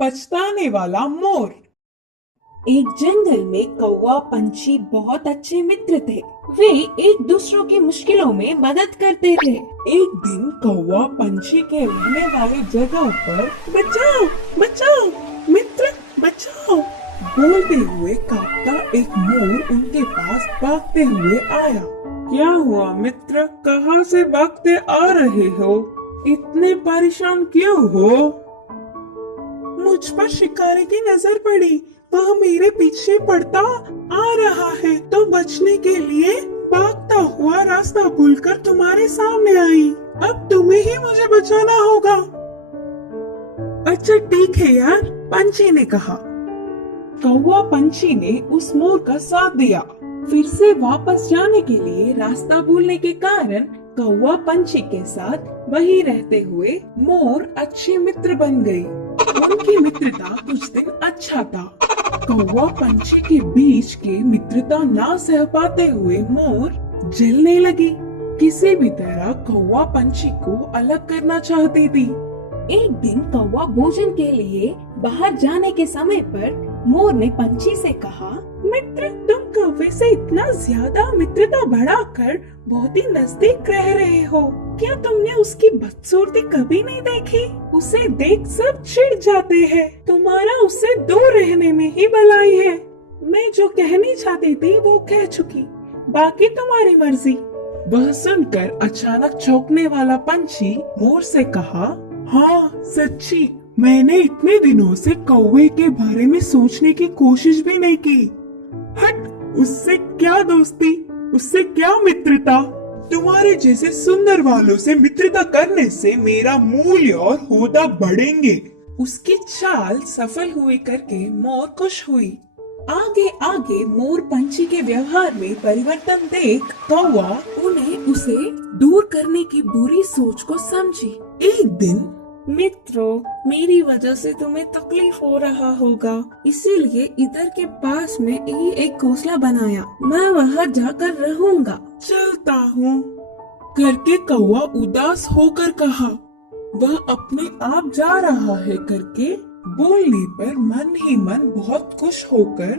पछताने वाला मोर। एक जंगल में कौवा पंछी बहुत अच्छे मित्र थे। वे एक दूसरों की मुश्किलों में मदद करते थे। एक दिन कौवा पंछी के रहने वाली जगह पर बचाओ बचाओ मित्र बचाओ बोलते हुए कांपता एक मोर उनके पास भागते हुए आया। क्या हुआ मित्र, कहाँ से भागते आ रहे हो? इतने परेशान क्यों हो? मुझ पर शिकारी की नजर पड़ी, वह मेरे पीछे पड़ता आ रहा है तो बचने के लिए भागता हुआ रास्ता भूलकर तुम्हारे सामने आई। अब तुम्हें ही मुझे बचाना होगा। अच्छा ठीक है यार, पंछी ने कहा। कौवा पंछी ने उस मोर का साथ दिया। फिर से वापस जाने के लिए रास्ता भूलने के कारण कौवा पंछी के साथ वहीं रहते हुए मोर अच्छे मित्र बन गई। उनकी मित्रता कुछ दिन अच्छा था। कौवा पंछी के बीच के मित्रता ना सह पाते हुए मोर जलने लगी। किसी भी तरह कौवा पंछी को अलग करना चाहती थी। एक दिन कौवा भोजन के लिए बाहर जाने के समय पर मोर ने पंछी से कहा, मित्र तुम कौवे से इतना ज्यादा मित्रता बढ़ाकर बहुत ही नजदीक रह रहे हो। क्या तुमने उसकी बदसूरती कभी नहीं देखी? उसे देख सब चिढ़ जाते हैं। तुम्हारा उससे दूर रहने में ही भलाई है। मैं जो कहनी चाहती थी वो कह चुकी, बाकी तुम्हारी मर्जी। वह सुनकर अचानक चौंकने वाला पंछी मोर से कहा, हाँ सच्ची, मैंने इतने दिनों से कौवे के बारे में सोचने की कोशिश भी नहीं की। हट, उससे क्या दोस्ती, उससे क्या मित्रता। तुम्हारे जैसे सुंदर वालों से मित्रता करने से मेरा मूल्य और होदा बढ़ेंगे। उसकी चाल सफल हुई करके मोर खुश हुई। आगे आगे मोर पंछी के व्यवहार में परिवर्तन देख कौवा उन्हें उसे दूर करने की बुरी सोच को समझी। एक दिन, मित्रों मेरी वजह से तुम्हें तकलीफ हो रहा होगा, इसीलिए इधर के पास में ही एक घोंसला बनाया। मैं वहाँ जाकर रहूंगा। चलता हूँ करके कौवा उदास होकर कहा। वह अपने आप जा रहा है करके बोलने पर मन ही मन बहुत खुश होकर,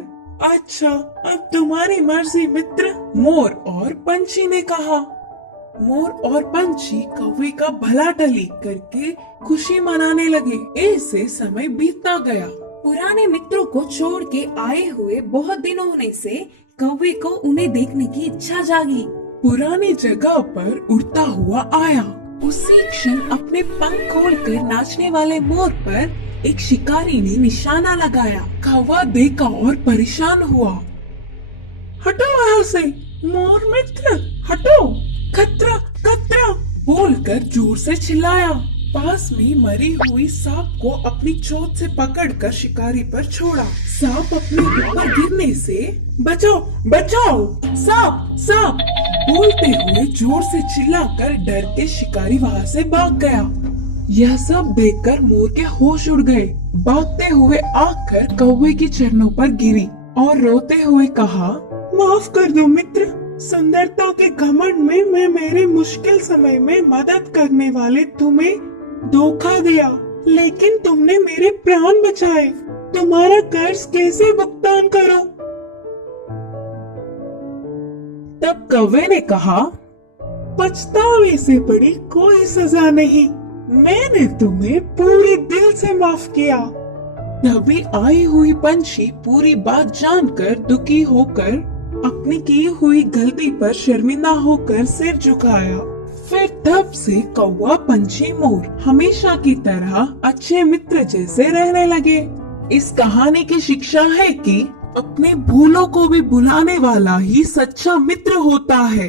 अच्छा अब तुम्हारी मर्जी मित्र, मोर और पंछी ने कहा। मोर और पंछी कौवे का भला टली करके खुशी मनाने लगे। ऐसे समय बीतता गया। पुराने मित्रों को छोड़ के आए हुए बहुत दिन होने से कौवे को उन्हें देखने की इच्छा जागी। पुरानी जगह पर उड़ता हुआ आया। उसी क्षण अपने पंख खोलकर नाचने वाले मोर पर एक शिकारी ने निशाना लगाया। कौवा देखा और परेशान हुआ। हटो वहाँ से, मोर मित्र हटो, खतरा खतरा बोलकर जोर से चिल्लाया। पास में मरी हुई सांप को अपनी चोंच से पकड़कर शिकारी पर छोड़ा। सांप अपने ऊपर गिरने से बचाओ बचाओ, सांप सांप बोलते हुए जोर से चिल्लाकर डर के शिकारी वहाँ से भाग गया। यह सब देखकर मोर के होश उड़ गए। भागते हुए आकर कौवे के चरणों पर गिरी और रोते हुए कहा, माफ कर दो मित्र, सुंदरता के घमंड में मैं मेरे मुश्किल समय में मदद करने वाले तुम्हें धोखा दिया, लेकिन तुमने मेरे प्राण बचाए। तुम्हारा कर्ज कैसे भुगतान करो? तब कौवे ने कहा, पछतावे से बड़ी कोई सजा नहीं, मैंने तुम्हें पूरे दिल से माफ किया। तभी आई हुई पंछी पूरी बात जानकर दुखी होकर अपनी की हुई गलती पर शर्मिंदा होकर सिर झुकाया। फिर तब से कौवा पंछी मोर हमेशा की तरह अच्छे मित्र जैसे रहने लगे। इस कहानी की शिक्षा है कि अपने भूलों को भी भुलाने वाला ही सच्चा मित्र होता है।